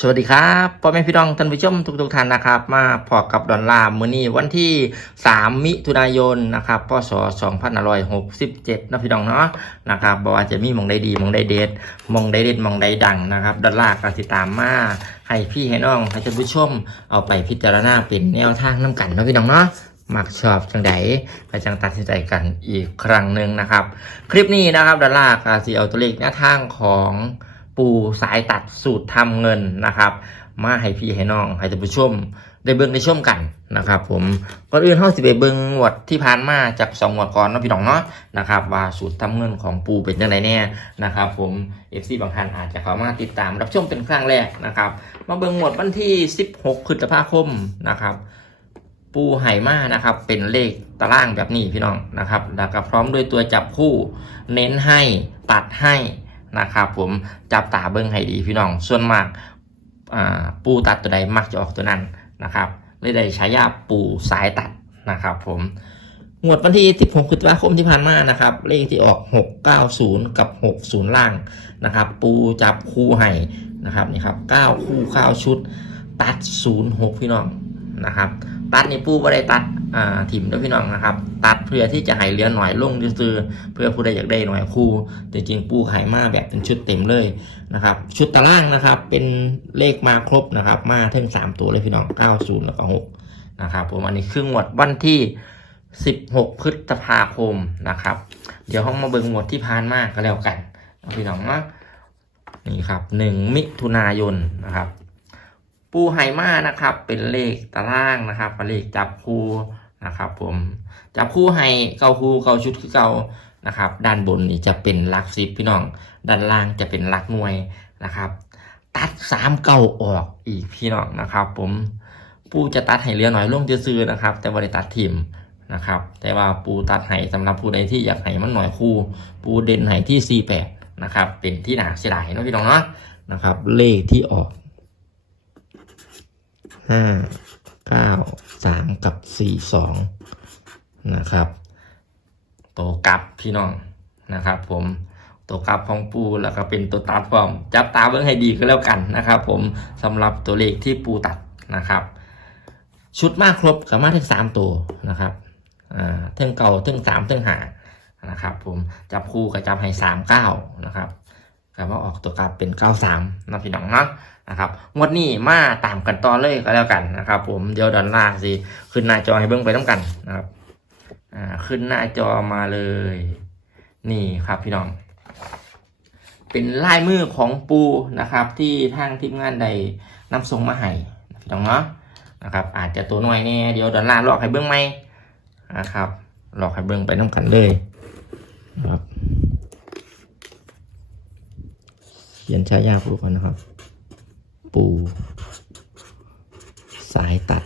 สวัสดีครับพ่อแม่พี่น้องท่านผู้ชมทุกๆท่านนะครับ มาพอกับดอนลาร์มื้อนี้วันที่ 3 มิถุนายนนะครับพศ2567นะพี่น้องเนาะนะครับบอกว่าจะมีมองใดดีมองใดเด็ดมองใดเด็ดมองใดดังนะครับดอนลาร์ก็ติดตามมาให้พี่ให้น้องให้ท่านผู้ชมเอาไปพิจารณาเป็นแนวทางน้กันนะพี่น้องเนาะมักชอบจังใดไปจังตัดสินใจกันอีกครั้งหนึ่งนะครับ คลิปนี้นะครับดอลลาร์กาซีเอาตัวเลขหน้าทางของ ปูสายตัดสูตรทำเงินนะครับ มาให้พี่ให้น้องให้ท่านผู้ชมได้เบิ่งได้ชมกันนะครับผมก่อนอื่นเฮาสิไปเบิ่งงวดที่ผ่านมาจากสองงวดก่อนเนาะพี่น้องเนาะนะครับว่าสูตรทำเงินของปูเป็นจังไดแน่นะครับผม FC บางท่านอาจจะเข้ามาติดตามรับชมเป็นครั้งแรกนะครับมาเบิ่งงวดวันที่ 16พฤษภาคมนะครับปูไหมานะครับเป็นเลขตารางแบบนี้พี่น้องนะครับแล้วก็พร้อมด้วยตัวจับคู่ เน้นให้ตัดให้ นะครับผมจับตาเบิ้งให้ดีพี่น้องส่วนมากปูตัดตัวใดมักจะออกตัวนั้นนะครับเลยได้ฉายาปูสายตัดนะครับผมงวดวันที่ 16พฤษภาคมที่ผ่านมานะครับ เลขที่ออก 690 กับ 60 ล่างนะครับ ปูจับคู่ให้นะครับนี่ครับ 9 คู่9ชุด ตัด 06 พี่น้องนะครับ ตัดนี่ปูบ่ได้ตัดอ่าถิ่มด้วยพี่น้องนะครับ ตัดเพื่อที่จะให้เหลือหน่อยลงซื่อเพื่อผู้ใดอยากได้หน่อยคู่แต่จริงปูไห่มาแบบเป็นชุดเต็มเลยนะครับ ชุดตารางนะครับ เป็นเลขมาครบนะครับ มาทั้ง3ตัวเลยพี่น้อง90แล้วก็6นะครับผมอันนี้ครึ่งหมดวันที่16พฤษภาคมนะครับ เดี๋ยวห้องมาเบิ่งหมดที่ผ่านมาก็แล้วกันพี่น้องนะนี่ครับ1มิถุนายนนะครับ ปูไฮมานะครับ เป็นเลขตารางนะครับเลขจับคู่นะครับ ผมจับคู่ไฮเกาคู่เกาชุดคือเกานะครับ ด้านบนนี่จะเป็นลักสิบพี่น้อง ด้านล่างจะเป็นลักหน่วยนะครับ ตัดสามเก้าออกอีกพี่น้องนะครับ ผมปูจะตัดให้เหลือหน่อยลงซื้อๆนะครับ แต่บริตัดทิมนะครับ แต่ว่าปูตัดให้สำหรับผู้ใดที่อยากให้มันหน่อยคู่ ปูเด่นให้ที่สี่แปดนะครับ เป็นที่หนาเสียดายนะพี่น้องเนาะนะครับ เลขที่ออก ห้าเก้าสามกับสี่สองนะครับ ตัวกลับพี่น้องนะครับ ผมตัวกลับของปูแล้วก็เป็นตัวตัดพร้อมจับตาเบื้องให้ดีก็แล้วกันนะครับ ผมสำหรับตัวเลขที่ปูตัดนะครับ ชุดมากครบสามารถถึงสามตัวนะครับอ่าเท่งเก่าเท่งสามเท่งหานะครับ ผมจับคู่กับจับให้สามเก้านะครับ กลับว่าออกตัวกลับเป็นเก้าสามนะพี่น้องเนาะนะครับงวดนี้มาตามกันต่อเลยก็แล้วกันนะครับ ผมเดี๋ยวดอนล่างสิขึ้นหน้าจอให้เบิ้งไปต้องกันนะครับอ่าขึ้นหน้าจอมาเลย นี่ครับพี่น้อง เป็นลายมือของปูนะครับ ที่ทางทีมงานใดนำส่งมาให้พี่น้องเนาะนะครับ อาจจะตัวน้อยแน่เดี๋ยวดอนล่างลอกให้เบิ้งไหมนะครับลอกให้เบิ้งไปต้องกันเลยนะครับเขียนชายาปูก่อนนะครับ ปู สายตัด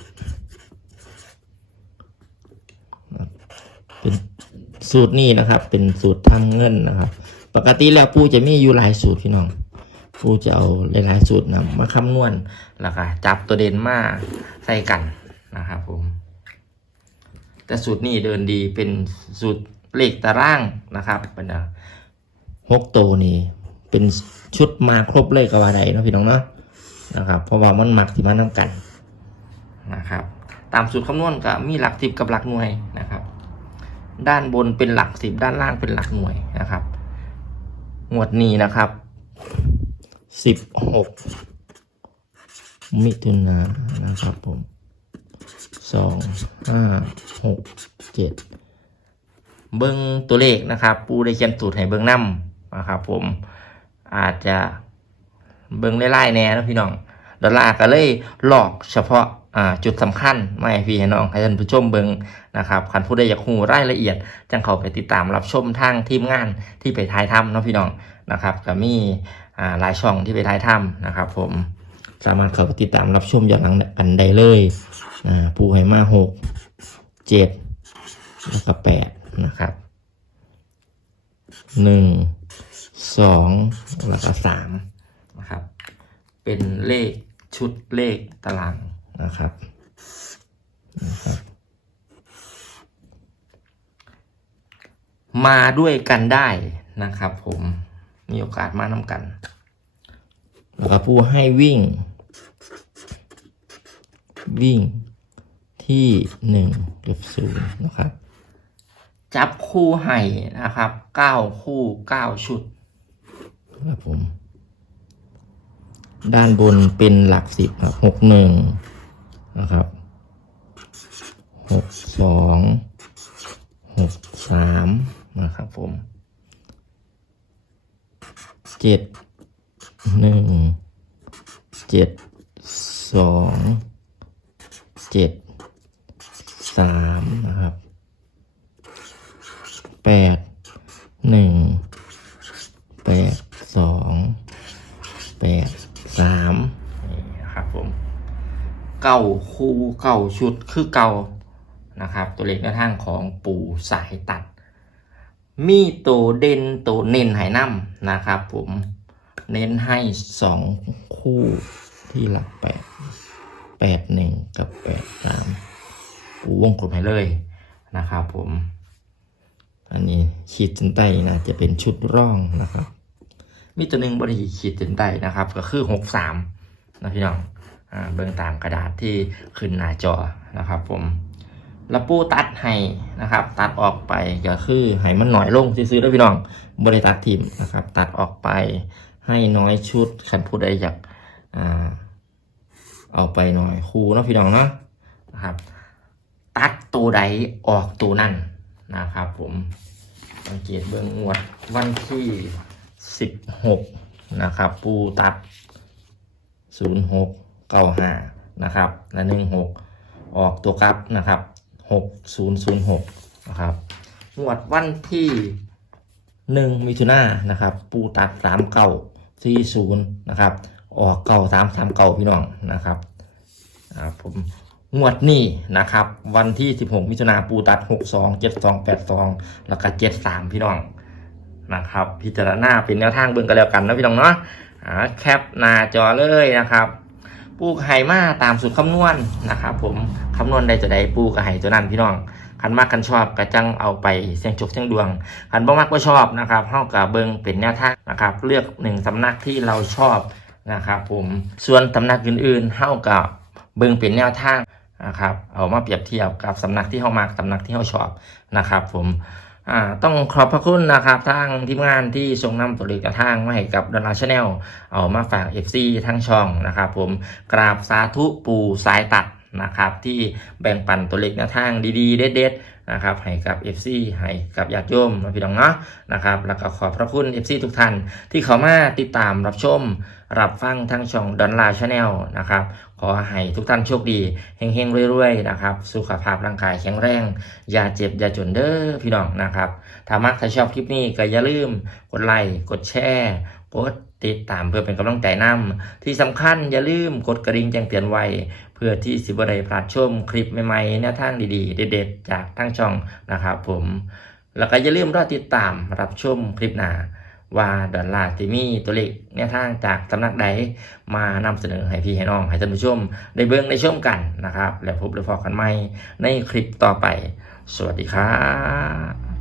เป็นสูตรนี้นะครับ เป็นสูตรทำเงินนะครับ ปกติแล้วปูจะมีอยู่หลายสูตรพี่น้อง ปูจะเอาหลายๆสูตรนำมาคำนวณแล้วก็จับตัวเด่นมาใส่กันนะครับผม แต่สูตรนี้เดินดีเป็นสูตรเลขตารางนะครับเป็นหกตัวนี้ เป็นชุดมาครบเลยกับว่าใดเนาะพี่น้องเนาะนะครับ เพราะว่ามันมักที่มันน้ำกันนะครับ ตามสูตรคำนวณก็มีหลักสิบกับหลักหน่วยนะครับ ด้านบนเป็นหลักสิบด้านล่างเป็นหลักหน่วยนะครับงวดนี้นะครับสิบหกมิถุนายนนะครับผมสองห้าหกเจ็ดเบิ้งตัวเลขนะครับ ปูได้เขียนสูตรให้เบิ้งน้ำนะครับผม อาจจะเบิ่งไล่ๆแน่นะพี่น้อง ดอลลาร์ก็เลยหลอกเฉพาะจุดสำคัญไม่พี่ให้น้องให้ท่านผู้ชมเบิ่งนะครับคันผู้ใดอยากรู้รายละเอียด จังเขาไปติดตามรับชมทางทีมงานที่ไปถ่ายทำนะพี่น้องนะครับก็มีหลายช่องที่ไปถ่ายทำนะครับ ผมสามารถเข้าไปติดตามรับชมย้อนหลังกันได้เลยอ่าปูให้มาหกเจ็ดแล้วก็แปดนะครับหนึ่ง สองแล้วก็สามนะครับ เป็นเลขชุดเลขตารางนะครับนะครับ มาด้วยกันได้นะครับผมมีโอกาสมานำกัน แล้วก็ผู้ให้วิ่ง วิ่งที่หนึ่งกับศูนย์นะครับ จับคู่ให้นะครับเก้าคู่เก้าชุด ครับผม ด้านบนเป็นหลักสิบครับหกหนึ่งนะครับหกสองหกสามนะครับผมเจ็ดหนึ่งเจ็ดสองเจ็ดสามนะครับแปดหนึ่งแปดสองแปดสามนี่นะครับผม เก้าคู่เก้าชุดคือเก่านะครับ ตัวเลขในทางของปู่สายตัด มีตัวเด่นตัวเน้นให้น้ำนะครับ ผมเน้นให้สองคู่ที่หลักแปดแปดหนึ่งกับแปดสามปูวงกลมให้เลยนะครับผม อันนี้ขีดเส้นใต้นะจะเป็นชุดร่องนะครับ มีตัวหนึ่งบริขีดเส้นใต้นะครับ ก็คือหกสามนะพี่น้อง เบิ่งตามกระดาษที่ขึ้นหน้าจอนะครับผมแล้วปูตัดให้นะครับ ตัดออกไปก็คือให้มันหน่อยลงซื้อๆแล้วพี่น้องบริตัดทิมนะครับ ตัดออกไปให้น้อยชุดคันผู้ใดอยากอเอาไปหน่อยครูเนาะพี่น้องเนาะนะครับ ตัดตัวใดออกตัวนั่นนะครับ ผมสังเกตเบื้องงวดวันที่สิบหกนะครับ ปูตัดศูนย์หก เก้าห้านะครับและหนึ่งหกออกตัวกลับนะครับหกศูนย์ศูนย์หกนะครับงวดวันที่หนึ่งมิถุนายนนะครับ ปูตัดสามเก้าสี่ศูนย์นะครับ ออกเก้าสามสามเก้าพี่น้องนะครับอ่าผมงวดนี้นะครับ วันที่สิบหกมิถุนาปูตัดหกสองเจ็ดสองแปดสองแล้วก็เจ็ดสามพี่น้องนะครับ พิจารณาเป็นแนวทางเบิ่งกันแล้วกันนะพี่น้องเนาะอ่าแคปหน้าจอเลยนะครับ ปูกไห่มาตามสูตรคำนวณนะครับผมคำนวณได้จะได้ปูกไห่ตัวนั้นพี่น้องคันมากกันชอบกระจังเอาไปเสี่ยงโชคเสี่ยงดวงคันบ่มากก็ชอบนะครับเท่ากับเบิงเป็นแนวทางนะครับเลือกหนึ่งสำนักที่เราชอบนะครับผมส่วนสำนักอื่นๆเท่ากับเบิงเป็นแนวทางนะครับเอามาเปรียบเทียบกับสำนักที่เฮามักสำนักที่เฮาชอบนะครับผม ต้องขอบพระคุณนะครับทางทีมงานที่ส่งนำตัวเลขกระทางมาให้กับดอนาร์ชาแนลเอามาฝาก FC ทั้งช่องนะครับ ผมกราบสาธุปูสายตัดนะครับที่แบ่งปันตัวเลขแนวทางดีๆ เด็ด นะครับให้กับ FC ให้กับญาติโยมนะพี่น้องเนาะนะครับแล้วก็ขอบพระคุณ FC ทุกท่านที่เข้ามาติดตามรับชม รับฟังทั้งช่องดอนลาชาแนลนะครับขอให้ทุกท่านโชคดีเฮงๆรวยๆนะครับสุขภาพร่างกายแข็งแรง อย่าเจ็บอย่าจนเด้อพี่น้องนะครับถ้ามักถ้าชอบคลิปนี้ก็อย่าลืมกดไลค์กดแชร์ กดติดตามเพื่อเป็นกำลังใจนำที่สำคัญอย่าลืมกดกระดิ่งแจ้งเตือนไว้ เพื่อที่สิบได้พลาดชมคลิปใหม่ๆแนวทางดีๆ เด็ดๆ จากทั้งช่องนะครับผม แล้วก็อย่าลืมรอติดตามรับชมคลิปหน้าว่าดอลลาร์ที่มีตัวเลขแนวทางจากสำนักใดมานำเสนอให้พี่ให้น้อง ให้ท่านผู้ชม ได้เบิ่งได้ชมกันนะครับ แล้วพบและพอกันใหม่ในคลิปต่อไป สวัสดีครับ